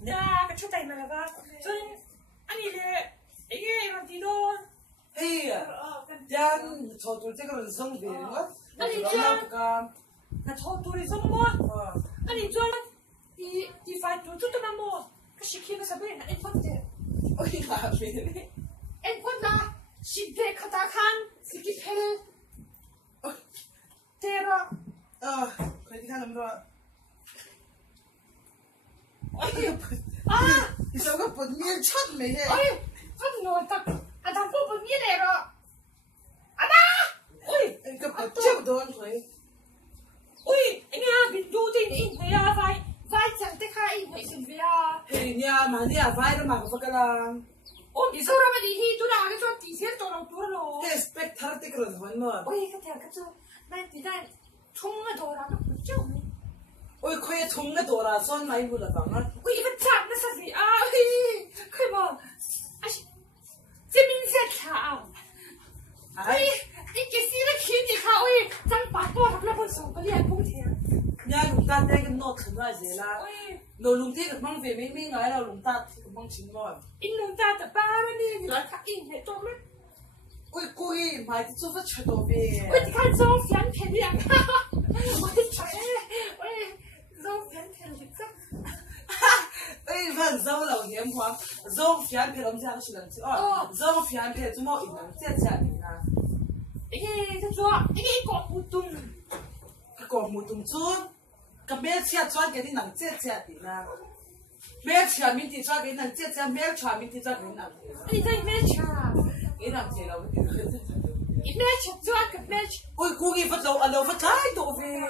나 그쳤다 이 말이야. 저는 아니 이게 이런 뒤도 hey jan cho tôi chắc là xong về đúng không 아니 저 둘이 선모 아니 저 이 파이트 tutto 뭐 시키고 사버린 엔펀데 어이가 왜 엔펀다 시대 카타칸 시키페 테라 그렇게 하는 거 아 저거 본인 첫 매해 어이 너 딱, 다 뽑은 미래로. 아나! 어이! cái bật chịu đồn thôi 어이! anh 민도진 인회야, vai chẳng tới khai 인회 신회야. hey nhà mà nhà vai đó mà có cái là 이 사람은 이 둘이 안에서 디셀 떠나 돌아로. cái spectator 그런 건 뭐. 어이, 그쵸. 난 일단 총을 더라도 그렇죠. ôi khoe thùng cái đồ là son máy vừa là bằng á 어이, 이거 참, 나 사실, 어이, 그 뭐, 재민세차. 어이, 이게 씨를 키니까, 어이, 장 바꿔, 잡라본 소, 빨리 안 보게. nhà lùng ta đây cái nốt thằng là gì là 어이, nô lùng thế cái măng về mấy ngày là lùng ta thì cái măng chín ngon 인놈 따뜻 빠르니, 다 인해 좀. ôi cô ấy mày thì cho phát chơi đồ về 어디 간 소피안 팬이야. 어디 저래, 어이, 소피안 팬이니까. ôi vẫn dâu là hiếm quá dâu phiền phải làm gì ăn xin làm chứ dâu phiền phải chúng nó ít làm chết chết đi na 이게 좋아. 이게 이거 우뚱. cái cổ một tuần chút cái bé chết cho cái đi nằm chết chết đi na bé chết mình thì cho cái nằm chết chết bé chết mình thì cho cái nằm 아니 나 매차. cái nằm chết đâu 이 매차 좋아 그 매차. ôi cô ấy phát lâu phát trái đồ về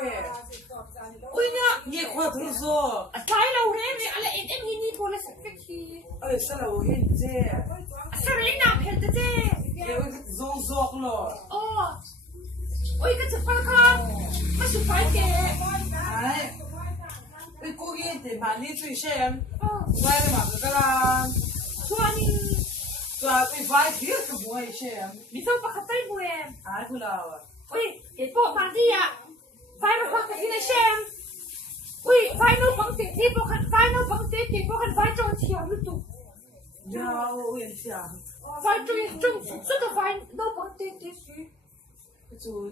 ôi nha. nghe khoa thứ rồi Cái lâu thế này anh em hini 보내 sakki. ơi sao là hiện thế 사람이 나 팬데. cái rong rong rồi ôi cái chụp phim mà chụp phải kì. đấy ôi cô ấy để mà đi chơi xem quay mà cái là 좋아하는 và cái vai thiết của bố ấy xem 미소빠 가까이 보해. ai cũng là ôi 예뻐 마디야. 파이널 방때 히네 셴. ôi 파이널 방때 티보한 파이널 방때 티보한 파이널 티야 루트. ya ôi anh chị à 파이널 좀 속서도 파이널 방때 티시.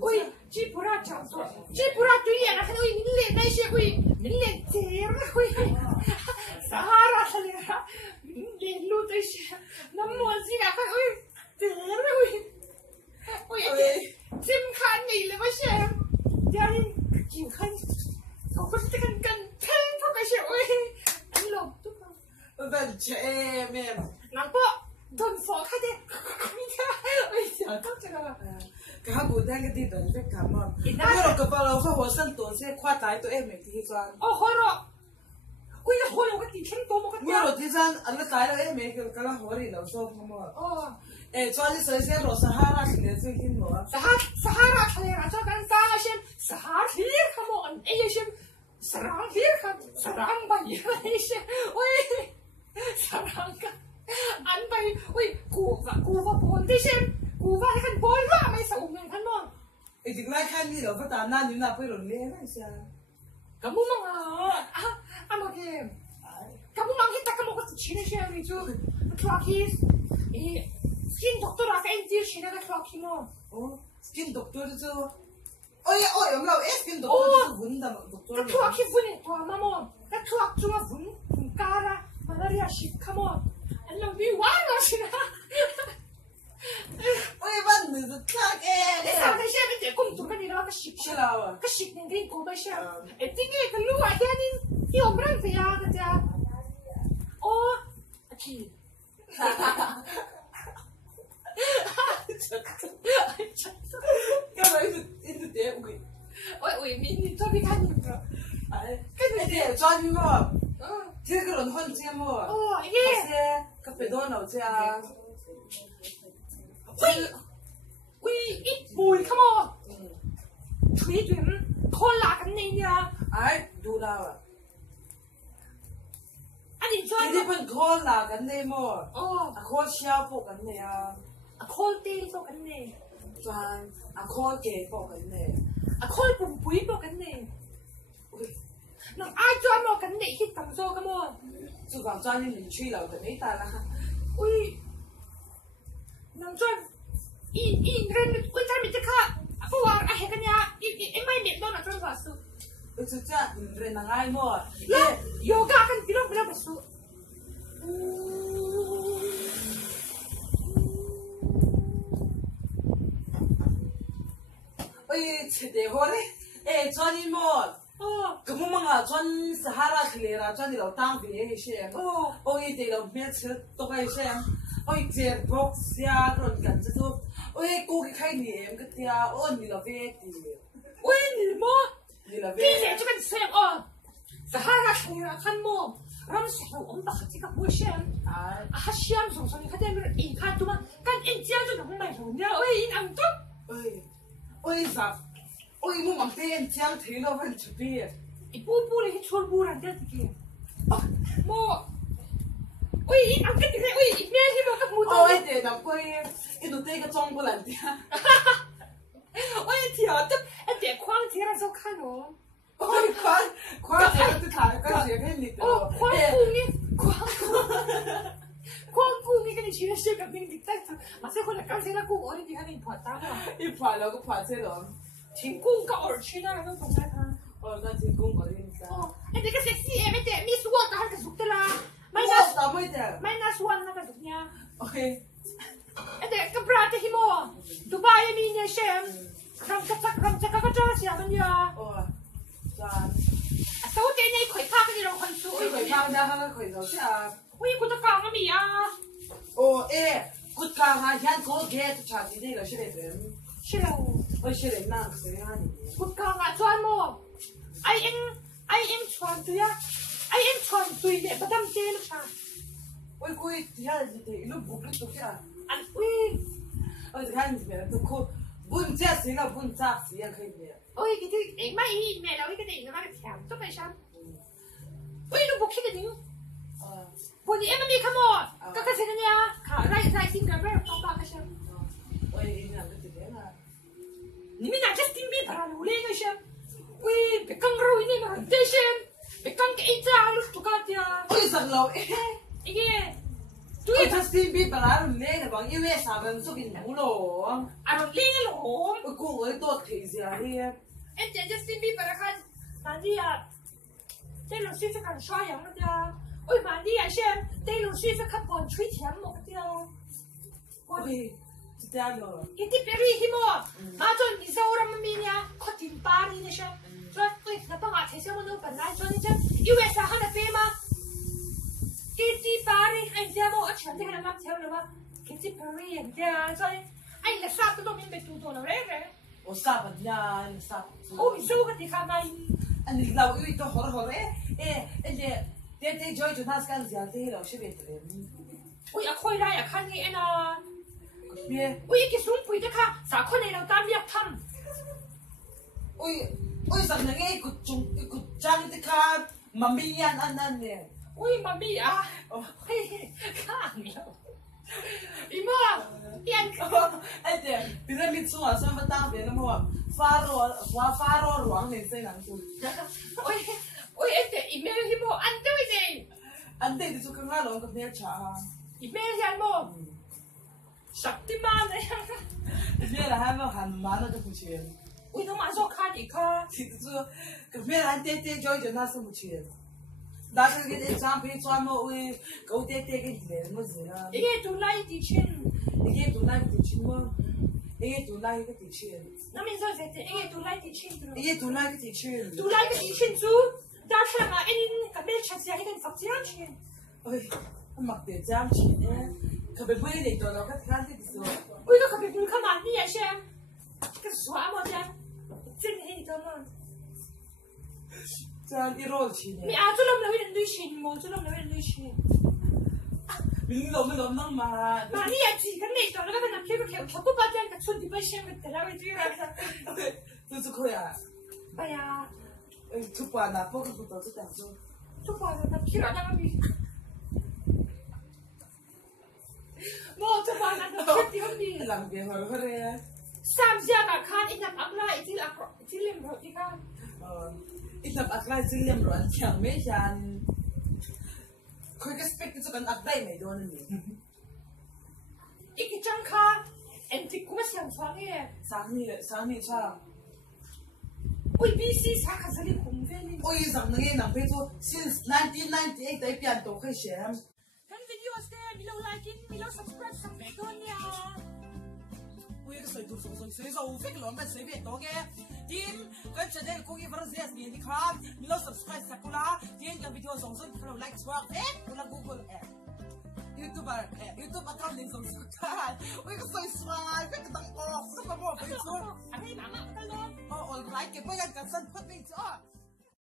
ôi chị bura chẳng tôi chị bura tuy là cái ôi mình lên đây sẽ ôi mình lên tiền ôi Sahara thôi à mình lên luôn đây sẽ nằm mua gì à cái ôi tiền ôi chim khăn gì là bao giờ gia đình chim khăn không có cái cần thêm thôi cái sẽ ôi anh lộc tốt không vẫn trẻ em nặng bộ돈 써 카드 ôi trời tốt cho nó cái hàng buồn đang cái gì đó phải cảm ơn bây giờ cái bao lâu phải hóa sân tốn sẽ khoa tay tụi em mình thì sao 허러 ôi nó 허러 cái gì thêm 또 먹었냐 bây giờ thì sao anh cái tay là em mình cái là hóa đi đâu sao không mà cho đi sợi sẽ rồi Sahara thì để tôi hin mà 사하라 차례라 저간 사하심 사하르 하면 에이심 사랑히 사랑바 이라이심 오이 사랑가 안바이 오이 고바 본디심 고바 한 볼라 마이사 오면 한번 thì lại khai đi đâu phải tàn nan như nào phải rồi nghe hay sao 가무망아 아마게 가무망 했다 까먹고 지내셔야 되죠 트라키스 이 스킨 독터라 팬티 시내가 트라키모 skin doctor chứ ôi em nào skin doctor vốn là doctor cái thuốc khi vun to mà mò cái thuốc chúa vun cara malaria shit come on anh làm gì quá rồi xin ôi bạn nữ rất khác cái sao cái xe bên dưới cùng tụi cái gì đó chứ nào à cái shit này cái cô bây giờ em tính cái lúa cái này thì ông đang phải à cái gì ô chị cái này ít để ui ôi mình cho cái thanh rồi cái này để cho đi mà thế cái lần hơn xem mà 이게 cái phải đón nào chứ à ui ít mùi come on thủy tuyển 콜라 같네 nha ai đủ đâu à 아니 저 cái đi bên call là cái này mà call share bộ cái này à 콜ጤ도 같네 toàn call kể bộ cái này 콜 뿜뿌이 뽀 같네 너 아주 뭐 같네 이 담소 come on 就讲专业你去了的没打了，喂，能赚人在面这卡，不玩啊嘿个呀，买面到那赚法术，就这样人能爱么？有噶跟比较不输。哎，吃的好嘞，哎，专业么？哦，咁我们啊，专是哈拉去了，专的老当别一些。哦，我一点都没吃多一些，我一节不下个感觉都，我一过去开年个爹，我你了别的，喂你么？你了今别。天这个吃哦，是哈拉去了看么？然后小我们把这个不香，啊，香从上面看见没有？一看多嘛，看一家就能买红的，喂，一昂多。为啥？我一忙天将提了问出边，一步步的去错步人家这个，哦，么？喂，一昂个这个，喂，一面去么个木头？我一点都贵，一度这个装不来的。我一条都一点框贴了时候看哦。我夸这个看，刚才看你的。哦，框布呢？框布你跟你去的是个名字在上，马上回来刚才那个我你看你跑大了，一跑了个跑这了，天公高耳去那个总裁他。我刚天公我的印象。哦，哎，那个 sexy 哎，没得，没说我还是熟的啦，我怎么的？买那说那个怎么样？OK。哎，对，个 brother 他么，杜拜的明年先，让个这下面呀。哦，算。手电你开卡个就很舒服。你开卡的那个开头是啊。我也觉得讲个咪啊。哦，哎，กู讲啊，现在我给他查的那个是的人。是喽。我是的那个谁啊你？我讲啊，转么？I am 传对呀 ，I am 传对的，不当真了吧？我估计底下的一路不读下。啊喂，我看你们都哭，问这谁个问这谁也可以的。喂，佢哋买伊买了一个地，那个条都没上。喂，都不去的你。我你 M B 看么？刚刚才个呀，卡来新个不是爸爸个声。我也那个这边啊。你们哪只新币把它努力个声？喂，别刚肉一那个很对声，别刚给一张路不搞掉。为什么？一个。对，他新币本来唔叻嘅講，因為三分鐘嘅冇咯。啊，唔叻咯。我講我多提下你啊。哎，这新币把它看，哪里啊？这种水是看刷牙了的。喂，哪里啊？先，这种水是看半吹甜么的。喂，是这样咯。一点别厉害么？马上你说我们明年快点巴黎那些，说喂，那帮我提醒我们本来说你这因为啥还得飞吗？给地巴黎，哎，这么我全这个人条了吗？给地巴黎人家所以，哎，你啥都没读到了嘞。我啥不呀？你啥？我你说我地看嘛？你老有一个好这joy 就他是干啥的？老是别的。我要开来呀，看你呢。别。我一个送回的卡，啥可能老单要谈？我什么一个张的卡，妈咪呀，安呢？喂，妈咪啊！哦，嘿嘿，看了。姨妈，眼科。哎对，别人没做啊，什么当别人么？发罗王你谁能做？喂，哎对，姨妈姨妈，安对的。安对的就刚刚弄个咩茶。姨妈姨妈。10万呢？姨妈还没喊妈那就不去。喂，他马上看一看。其实说，个咩人爹joy 就那是不去。那个给你长辈专门为狗爹给你来么子啊？一个都来地区，一个都来地区么？一个都来一个地区。那么说在这，一个都来地区，一个都来个地区。都来个地区住，打出来嘛，个没吃下一个房子要钱。哎，我没得这样钱呢，可别不会来到那个看的时候。为个可别不看嘛，你也是，个耍么的，真黑的嘛。这样一roll钱呢？你啊，做那么多人钱么？做那么多人钱。你老没老弄嘛？嘛，你也自己来到那个那片个条不把这样个村里边先个得那个这个。就是可以啊。哎呀。出版了，不可不都是这样做。出版了，那皮了那个米。我出版了，那皮了米。两边好好的。三下个看一那阿拉一连不一看。一那阿拉一连不强没强。คุยกับสเปกที่จะกันอัดได้ไหมโดนนี่อีกจังค่ะเอ็มติกูไม่เสียงฟังเองสามีช่าง อุ้ยบีซีสาขาสลิมคงเว้นโอ้ยสั่งนั่งเองนั่งไปตัว since 1998ได้เปลี่ยนตัวเคยเชื่อมทั้งวิดีโอสเตย์มีเราไลค์มีเรา subscribe สั่งไปก่อนเนี่ย我一个水土水手飞个龙门随便多给，点跟着这个公益不是这样子你看，你老 subscribe 啥个啦？点个 video 送送，看到 like 说，哎，我那 Google 哎，YouTube account 你送送看，我一个水帅，这个当哦，什么我没做，还可以慢慢的咯。哦，我 like 给不要跟上，快点做。